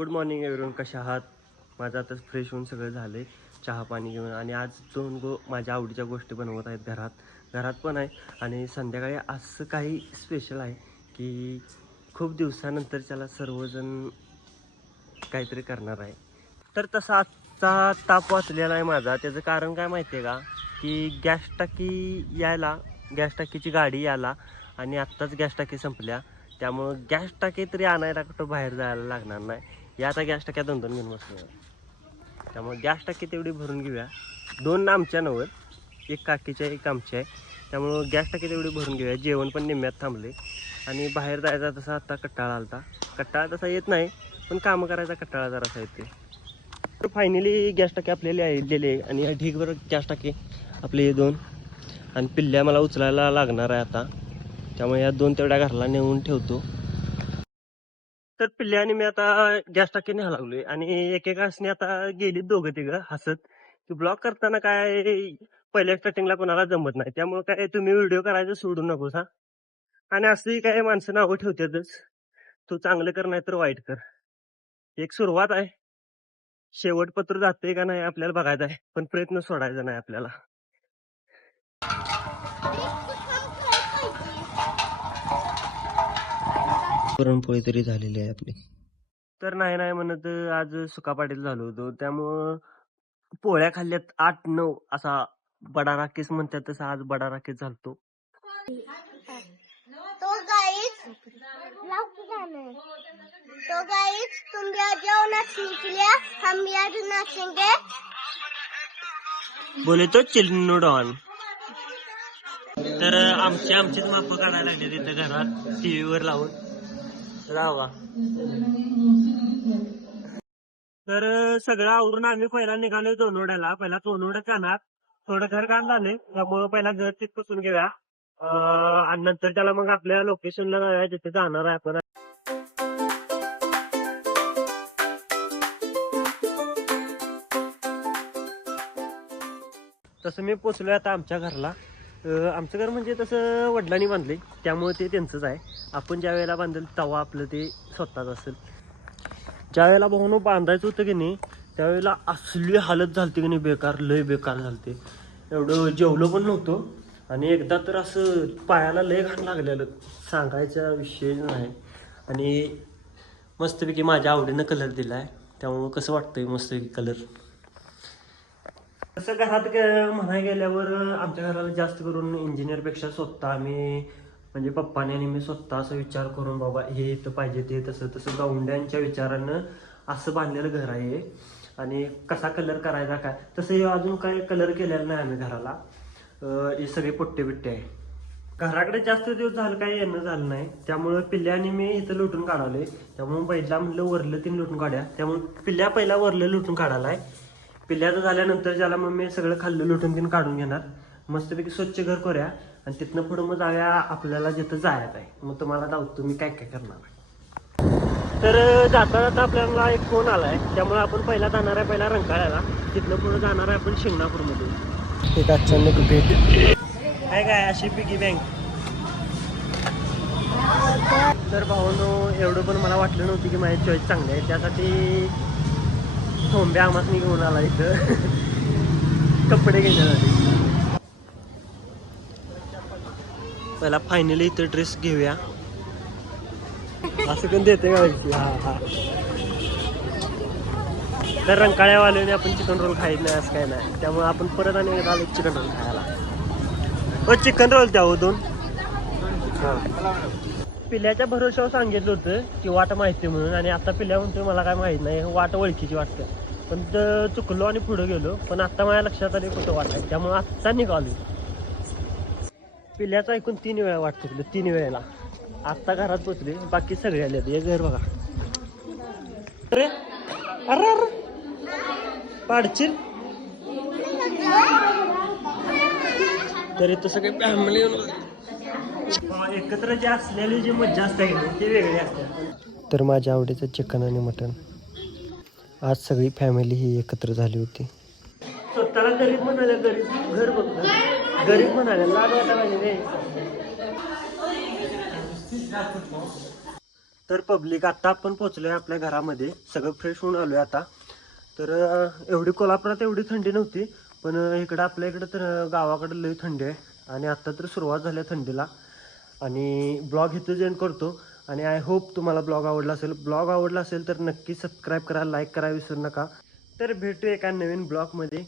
Good morning एवरून कशा आहात? माझं आता फ्रेश होऊन सगळं झालं आहे चहा पाणी घेऊन. आणि आज दोन गो माझ्या आवडीच्या गोष्टी बनवत आहेत घरात. घरात पण आहे. आणि संध्याकाळी असं काही स्पेशल आहे की खूप दिवसानंतर त्याला सर्वजण काहीतरी करणार आहे. तर तसा आजचा ताप वाचलेला आहे माझा. त्याचं कारण काय माहिती आहे का? की गॅस टाकी यायला गॅस टाकीची गाडी यायला आणि आत्ताच गॅस टाकी संपल्या. त्यामुळं गॅस टाकी तरी आणायला कुठं बाहेर जायला लागणार नाही. या आता गॅस टाक्या दोन दोन घेऊन बसलो त्यामुळे गॅस टाकी तेवढी भरून घेऊया. दोन आमच्या नवर एक काकीच्या एक आमच्या आहे. त्यामुळं गॅस टाकी तेवढी भरून घेऊया. जेवण पण निम्म्यात थांबले आणि बाहेर जायचा तसा आता कट्टाळा आलता. कट्टाळा तसा येत नाही पण कामं करायचा कट्टाळा जरासा येते तर फायनली गॅस टाकी आपल्याला आलेले आहे आणि या ढीगभर गॅस टाकी आपले हे दोन. आणि पिल्ल्या मला उचलायला लागणार आहे आता. त्यामुळे या दोन तेवढ्या घरला नेऊन ठेवतो. तर पिल्ल्याने मी आता गॅस टाकी न्यायला लागलोय. आणि एकेकासने आता गेली दोघं तिघं हसत. की ब्लॉग करताना काय पहिल्या स्टार्टिंगला कोणाला जमत नाही. त्यामुळे काय तुम्ही व्हिडिओ करायचं सोडू नकोस हा. आणि असंही काय माणसं नावं ठेवतातच. तू चांगलं कर नाही तर वाईट कर. एक सुरुवात आहे. शेवट पत्र जाते का नाही आपल्याला बघायचं आहे. पण प्रयत्न सोडायचा नाही आपल्याला. पुरणपोळी तरी झालेली आहे आपली. तर नाही नाही म्हणत आज सुकापाटील झालो होतो. त्यामुळं पोळ्या खाल्ल्यात आठ नऊ असा बडा राकेश म्हणतात तसा आज बडा राकेश झालतो. तो गाईच तो गाईच तुम भी आ जाओ नाचने के लिए हम भी आज नाचेंगे बोले तो चिल्नू डॉन तर आमची आमचीच माप काढायला लागले तिथे घरात टीव्ही वर लावून. तर सगळं आवरून आम्ही पहिला निघालोय चोनोड्याला पहिला चोनोड्या जाणार. थोडं घर काम झालंय. त्यामुळे पहिला घर तिथ पुसून घेऊया. आणि नंतर त्याला मग आपल्या लोकेशनला तिथे जाणार आहे आपण. तसं मी पोचलोय आता आमच्या घरला. आमचं घर म्हणजे तसं वडिलांनी बांधले त्यामुळे ते त्यांचंच आहे. आपण ज्या वेळेला बांधेल तवा आपलं ते स्वतःच असेल. ज्या वेळेला भाऊन बांधायचं होतं की नाही त्यावेळेला असली हालत झालती की नाही बेकार लय बेकार झालते. एवढं जेवलं पण नव्हतं. आणि एकदा तर असं पायाला लय घाण लागलेलं. सांगायचा विषय नाही. आणि मस्तपैकी माझ्या आवडीनं कलर दिला आहे त्यामुळं कसं वाटतंय मस्तपैकी कलर तसं घरात गे- म्हणाय गेल्यावर आमच्या घराला जास्त करून इंजिनियरपेक्षा स्वतः आम्ही म्हणजे पप्पाने आणि मी स्वतः असं विचार करून बाबा हे इथं पाहिजे ते तसं तसं. गावंड्यांच्या विचारानं असं बांधलेलं घर आहे आणि कसा कलर करायचा काय? तसं हे अजून काय कलर केलेला नाही आम्ही घराला. हे सगळे पट्टे बिट्टे आहे. घराकडे जास्त दिवस झालं काय येणं झालं नाही. त्यामुळं पिल्ल्याने मी इथं लुटून काढवले त्यामुळे पहिला म्हटलं वरलं तीन लुटून काढ्या. त्यामुळे पिल्ल्या पहिला वरलं लुटून काढायला आहे पिल्ल्याचं झाल्यानंतर ज्याला मग मी सगळं खाल्लं लुटून तीन काढून घेणार. मस्तपैकी स्वच्छ घर करूया आणि तिथनं पुढं मग जाऊया आपल्याला जिथं जायचं आहे. मग तुम्हाला दावतो मी काय काय करणार आहे. तर जाता जाता आपल्याला एक फोन आलाय. त्यामुळे आपण पहिला जाणार आहे पहिला रंकाळ्याला. तिथनं पुढे जाणार आहे आपण शिंगणापूरमध्ये एक अचानक भेट काय काय अशी पिगी बँक तर भाऊनो एवढं पण मला वाटलं नव्हतं की माझी चॉईस चांगली आहे. त्यासाठी थोंब्या आम्हाला घेऊन आला इथं. कपडे घेण्यासाठी पहिला फायनली इथं ड्रेस घेऊया. असं पण देते का व्यक्ती? हा हा. तर रंकाळ्यावाल्याने आपण चिकन रोल खायचं नाही असं काय नाही. त्यामुळे आपण परत आणि एकदा आलो चिकन रोल खायला. हो चिकन रोल द्या हो दोन. हा. पिल्याच्या भरोशावर सांगितलं होतं की वाट माहिती म्हणून आणि आता पिल्या म्हणतोय मला काय माहीत नाही वाट ओळखीची वाटते. पण चुकलो आणि पुढे गेलो पण आता माझ्या लक्षात आले कुठं वाट आहे त्यामुळे आत्ता निघालो पिल्याचं ऐकून तीन वेळा वाट चुकलं तीन वेळेला. आत्ता घरात पोचले बाकी सगळे आले हे घर बघा. अरे अरे अरे. पाडशील तरी तसं काही फॅमिली एकत्र जे असलेली जी मज्जा असते ती वेगळी असते. तर माझ्या आवडीचं चिकन आणि मटन आज सगळी फॅमिली ही एकत्र झाली होती. स्वतःला गरीब म्हणाल्या गरीब घर बघ गरीब म्हणाल्या लाज पाहिजे रे. तर पब्लिक आता आपण पोचलोय आपल्या घरामध्ये. सगळं फ्रेश होऊन आलोय आता. तर एवढी कोल्हापुरात एवढी थंडी नव्हती पण इकडं आपल्या इकडं तर गावाकडं लई थंडी आहे. आणि आत्ता तर सुरुवात झाली आहे थंडीला. आणि ब्लॉग इथं जेंड करतो. आणि आय होप तुम्हाला ब्लॉग आवडला असेल. ब्लॉग आवडला असेल तर नक्की सबस्क्राईब करा लाईक करा विसरू नका. तर भेटू एका नवीन ब्लॉगमध्ये.